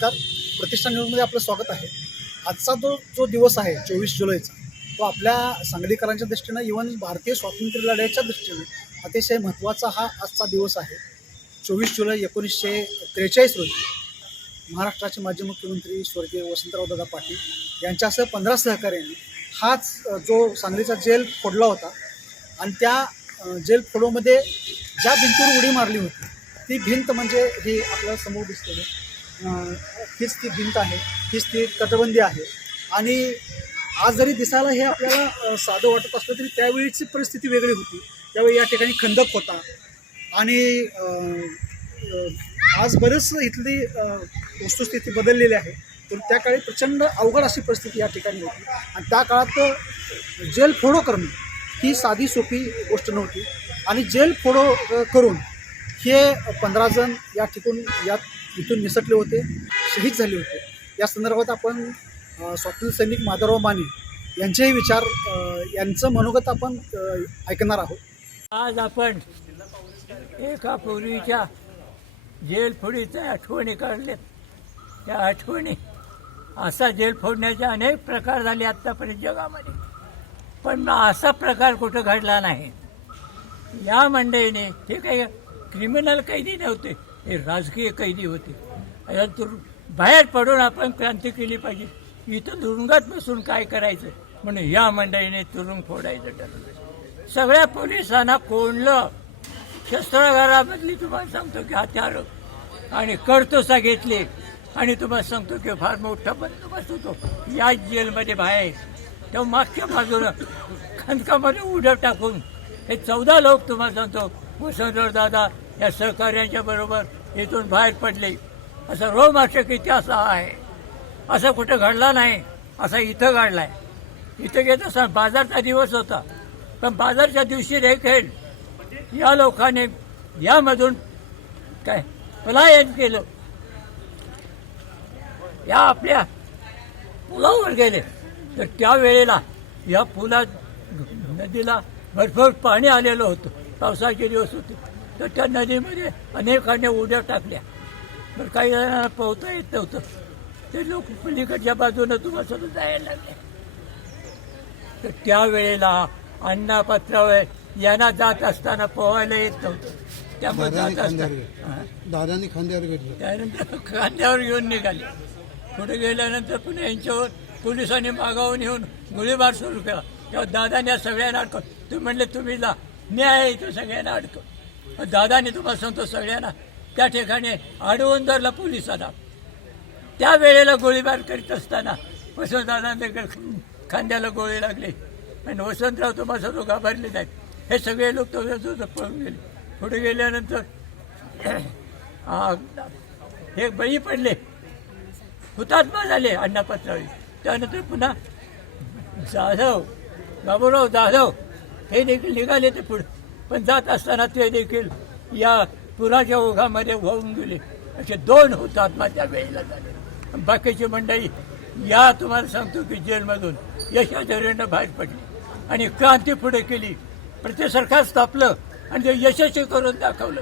नमस्कार. प्रतिष्ठान न्यूजमध्ये आपलं स्वागत आहे. आजचा जो जो दिवस आहे चोवीस जुलैचा तो आपल्या सांगलीकरांच्या दृष्टीनं इवन भारतीय स्वातंत्र्य लढ्याच्या दृष्टीने अतिशय महत्त्वाचा हा आजचा दिवस आहे. चोवीस जुलै एकोणीसशे त्रेचाळीस रोजी महाराष्ट्राचे माजी मुख्यमंत्री स्वर्गीय वसंतराव दादा पाटील यांच्यासह पंधरा सहकाऱ्यांनी हाच जो सांगलीचा जेल फोडला होता आणि त्या जेल फोडोमध्ये ज्या भिंतीवर उडी मारली होती ती भिंत म्हणजे ही आपल्याला समोर दिसते हीच ती भिंत आहे हीच ती तटबंदी आहे. आणि आज जरी दिसायला हे आपल्याला साधं वाटत असलं तरी त्यावेळीची परिस्थिती वेगळी होती. त्यावेळी या ठिकाणी खंदक होता. आणि आज बरेच इथली वस्तुस्थिती बदललेली आहे. पण त्या काळी प्रचंड अवघड अशी परिस्थिती या ठिकाणी होती. आणि त्या काळात जेल फोडो करणं ही साधी सोपी गोष्ट नव्हती. आणि जेल फोडो करून हे पंधरा जण या ठिकून यात इथून निसटले होते शहीद झाले होते. या संदर्भात आपण अ, स्वातंत्र्य सैनिक माधवराव माने यांचेही विचार यांचं मनोगत आपण ऐकणार आहोत. आज आपण एका पूर्वीच्या जेल फोडीच्या आठवणी काढल्यात त्या आठवणी असा जेल फोडण्याचे अनेक प्रकार झाले आत्तापर्यंत जगामध्ये. पण असा प्रकार कुठं घडला नाही. या मंडळीने ठीक काही क्रिमिनल कैदी नव्हते. हे राजकीय कैदी होते. यातून बाहेर पडून आपण क्रांती केली पाहिजे. इथं तुरुंगात बसून काय करायचं? म्हणून या मंडळीने तुरुंग फोडायचं ठरवलं. सगळ्या पोलिसांना कोंडलं. शस्त्रागारामधली तुम्हाला सांगतो की हत्यार. आणि करतोसा घेतली. आणि तुम्हाला सांगतो की फार मोठा बंदोबस्त होतो. याच जेलमध्ये बाहेर. तेव्हा मागच्या बाजूनं खंदकामध्ये उडं टाकून. हे चौदा लोक तुम्हाला सांगतो. वसंतराव दादा या सहकार्यांच्या बरोबर इथून बाहेर पडले. असा रोमाचक इतिहास हा आहे. असं कुठं घडला नाही असा इथं घडलाय. इथं घेत असताना बाजारचा दिवस होता. पण बाजारच्या दिवशी देखील या लोकांनी यामधून काय पलायन केलं. या आपल्या पुलावर गेले. तर त्यावेळेला या पुला नदीला भरपूर पाणी आलेलं होतं. पावसाचे दिवस होते. तर त्या नदीमध्ये अनेकांनी उड्या टाकल्या. पण काही जणांना पोहता येत नव्हतं. ते लोक पलीकडच्या बाजूनं तुम्हाला सगळं जायला लागले. तर त्यावेळेला अण्णा पत्रावळे यांना जात असताना पोहायला येत नव्हतं. त्यामुळे दादानी जात असताना दादानी खांद्यावर घेतलं. त्यानंतर खांद्यावर घेऊन निघाले. पुढे गेल्यानंतर पुन्हा यांच्यावर पोलिसांनी मागावून येऊन गोळीबार सुरू केला. तेव्हा दादाने सगळ्यांना अडकव तुम्ही म्हणले तुम्ही जा. न्याय इथं सगळ्यांना अडकव. दादाने तुम्हाला सांगतो सगळ्यांना त्या ठिकाणी अडवून धरला पोलिसांना त्या वेळेला गोळीबार करीत असताना वसंतदादांना खांद्याला गोळी लागले. आणि वसंतराव तुम्हाला सर्व घाबरले नाहीत. हे सगळे लोक तो पळून गेले. पुढे गेल्यानंतर हे बळी पडले. हुतात्मा झाले अण्णा पत्रावळी त्यानंतर पुन्हा जाधव बाबूराव जाधव हे निघाले ते पुढे. पण जात असताना ते देखील या पुराच्या ओघामध्ये वाहून गेले. असे दोन हुतात्मा त्या वेळेला झाले. बाकीची मंडळी या तुम्हाला सांगतो की जेलमधून यशाचर्यानं बाहेर पडली आणि क्रांती पुढे केली. प्रति सरकार स्थापलं आणि ते यशस्वी करून दाखवलं.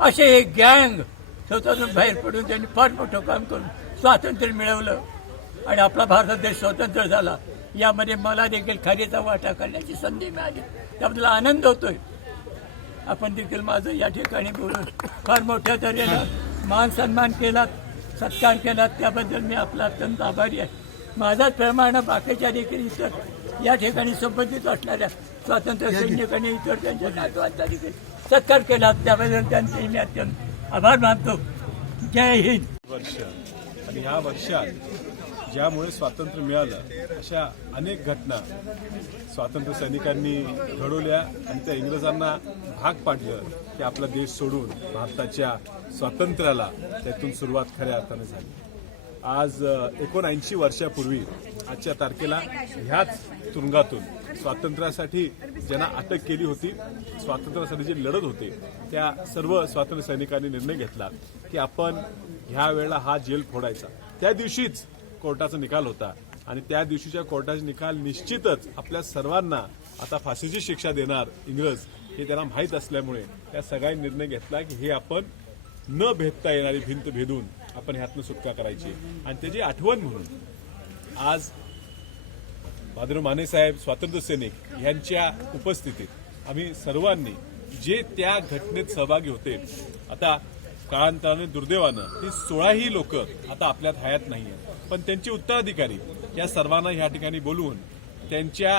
असे हे गँग स्वतःतून बाहेर पडून त्यांनी फार मोठं काम करून स्वातंत्र्य मिळवलं. आणि आपला भारत देश स्वतंत्र झाला. यामध्ये मला देखील खरेचा वाटा करण्याची संधी मिळाली. त्याबद्दल आनंद होतोय. आपण देखील माझं या ठिकाणी बोलून फार मोठ्या तऱ्हेनं मान सन्मान केला सत्कार केला त्याबद्दल मी आपला अत्यंत आभारी आहे. माझ्याच प्रमाणे बाकीच्या देखील इतर या ठिकाणी संबंधित असणाऱ्या स्वातंत्र्य सैनिकांनी इतर त्यांच्या नातवांचा देखील सत्कार केला. त्याबद्दल त्यांचे मी अत्यंत आभार मानतो. जय हिंद. वर्ष. आणि ह्या वर्षात ज्यामुळे स्वातंत्र्य मिळालं अशा अनेक घटना स्वातंत्र्य सैनिकांनी घडवल्या आणि त्या इंग्रजांना भाग पाडलं की आपला देश सोडून भारताच्या स्वातंत्र्याला त्यातून सुरुवात खऱ्या अर्थाने झाली. आज एकोणऐंशी वर्षापूर्वी आजच्या तारखेला ह्याच तुरुंगातून स्वातंत्र्यासाठी ज्यांना अटक केली होती स्वातंत्र्यासाठी जे लढत होते त्या सर्व स्वातंत्र्य सैनिकांनी निर्णय घेतला की आपण ह्या वेळेला हा जेल फोडायचा. त्या दिवशीच कोर्टाचा निकाल होता. आणि त्या दिवशीच्या कोर्टाचा निकाल निश्चितच आपल्या सर्वांना आता फाशीची शिक्षा देणार इंग्रज हे त्यांना माहीत असल्यामुळे त्या सगळ्यांनी निर्णय घेतला की हे आपण न भेदता येणारी भिंत भेदून आपण ह्यातनं सुटका करायची. आणि त्याची आठवण म्हणून आज भाद्र माने साहेब स्वातंत्र्य सैनिक यांच्या उपस्थितीत आम्ही सर्वांनी जे त्या घटनेत सहभागी होते आता काळांतराने दुर्दैवानं ती सोळाही लोक आता आपल्यात हयात नाही आहेत पण त्यांचे उत्तराधिकारी या सर्वांना ह्या ठिकाणी बोलवून त्यांच्या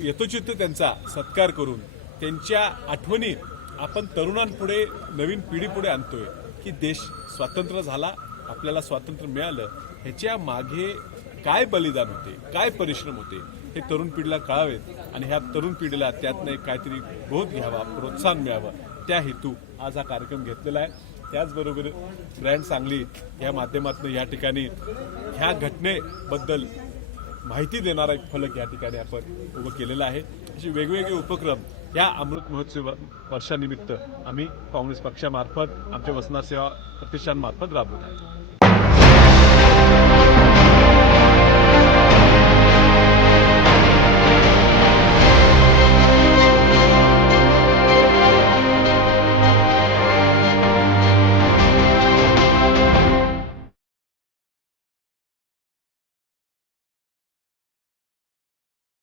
यथोचित त्यांचा सत्कार करून त्यांच्या आठवणी आपण तरुणांपुढे नवीन पिढीपुढे आणतोय की देश स्वातंत्र्य झाला आपल्याला स्वातंत्र्य मिळालं ह्याच्या मागे काय बलिदान होते काय परिश्रम होते हे तरुण पिढीला कळावेत आणि ह्या तरुण पिढीला त्यातनं एक काहीतरी बोध घ्यावा प्रोत्साहन मिळावं. त्या हेतू आज हा कार्यक्रम घेतलेला आहे. त्याचबरोबर ब्रँड सांगली या माध्यमातून या ठिकाणी ह्या घटनेबद्दल माहिती देणारा एक फलक या ठिकाणी आपण उभं केलेला आहे. असे वेगवेगळे उपक्रम या अमृत महोत्सव वर्षानिमित्त आम्ही काँग्रेस पक्षामार्फत आमच्या वसना सेवा प्रतिष्ठानमार्फत राबवत आहे